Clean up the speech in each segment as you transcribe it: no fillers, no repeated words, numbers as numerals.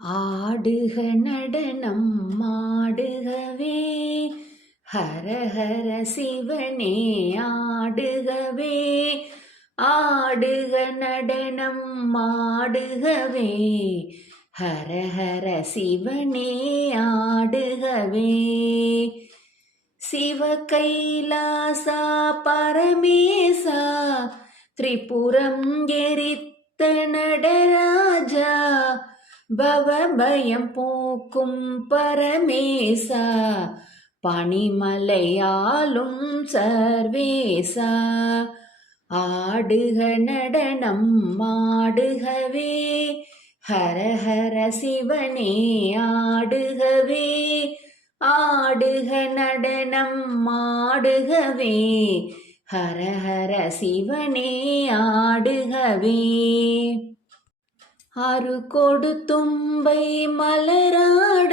ஆடுக நடனம் மாடுகவே, ஹர ஹர சிவனே ஆடுகவே. ஆடுக நடனம் மாடுகவே, ஹர ஹர சிவனே ஆடுகவே. சிவ கைலாசா பரமேசா, திரிபுரம் எரித்த நடராஜா, பவபயம் போக்கும் பரமேசா, பனிமலையாலும் சர்வேசா. ஆடுக நடனம் மாடுகவே, ஹர ஹர சிவனே ஆடுகவே. ஆடுக நடனம் மாடுகவே, ஹர ஹர சிவனே ஆடுகவே. அரு கொடு தும்பை மலராட,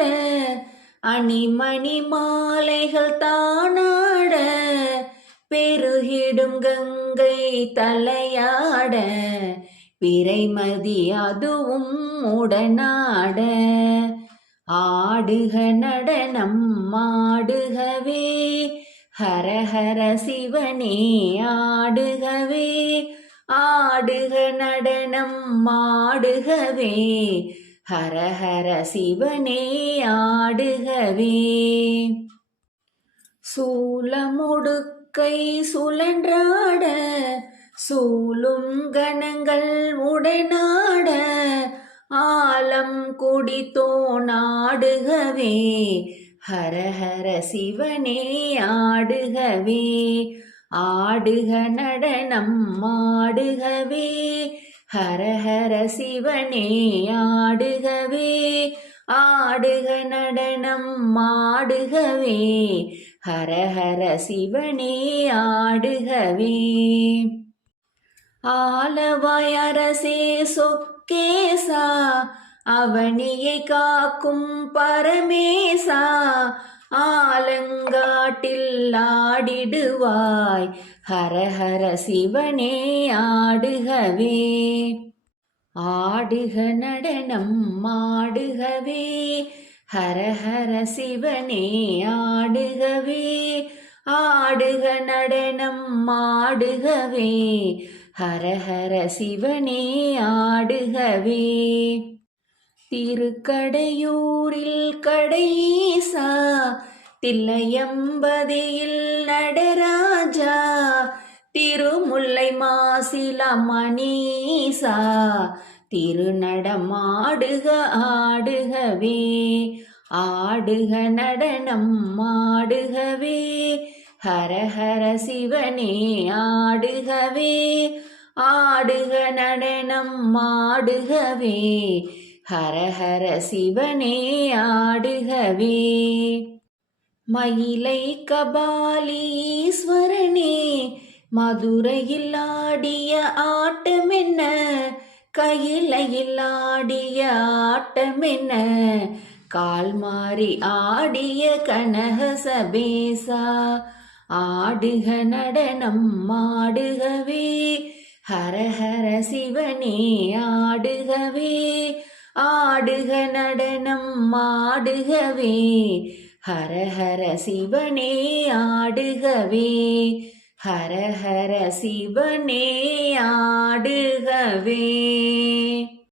அணிமணி மாலைகள் தானாட, பெருகிடும் கங்கை தலையாட, பிறைமதி அதுவும் உடனாட. ஆடுக நடனம் மாடுகவே, ஹர ஹர சிவனே ஆடுகவே. ஆடுக நடனம் மாடுகவே, ஹர ஹர சிவனே ஆடுகவே. சூலமுடுக்கை சுழன்றாட, சூலும் கணங்கள் உடனாட, ஆலம் குடித்தோனாடுகவே, ஹர ஹர சிவனே ஆடுகவே. ஆடுக நடனம் மாடுகவே, ஹர ஹர சிவனே ஆடுகவே. ஆடுக நடனம் மாடுகவே, ஹர ஹர சிவனே ஆடுகவே. ஆலவாய் அரசே சொக்கேசா, அவனியை காக்கும் பரமேசா, ஆலங்காட்டில் ஆடிடுவாய், ஹர ஹர சிவனே ஆடுகவே. ஆடுக நடனம் மாடுகவே, ஹர ஹர சிவனே ஆடுகவே. ஆடுக நடனம் மாடுகவே, ஹர ஹர சிவனே ஆடுகவே. திருக்கடையூரில் கடையீசா, தில்லையம்பதியில் நடராஜா, திருமுல்லை மாசில மணீசா, திருநடமாடுக ஆடுகவே. ஆடுக நடனம் மாடுகவே, ஹர ஹர சிவனே ஆடுகவே. ஆடுக நடனம் மாடுகவே, ஹர ஹர சிவனே ஆடுகவே. மயிலை கபாலீஸ்வரனே, மதுரையில் ஆடிய ஆட்டமென்ன, கையிலையில் ஆடிய ஆட்டமென்ன, கால் மாறி ஆடிய கனக சபேசா. ஆடுக நடனம் மாடுகவே, ஹர ஹர சிவனே ஆடுகவே. ஆடுக நடனம் மாடுகவே, ஹர ஹர சிவனே ஆடுகவே. ஹர ஹர சிவனே ஆடுகவே.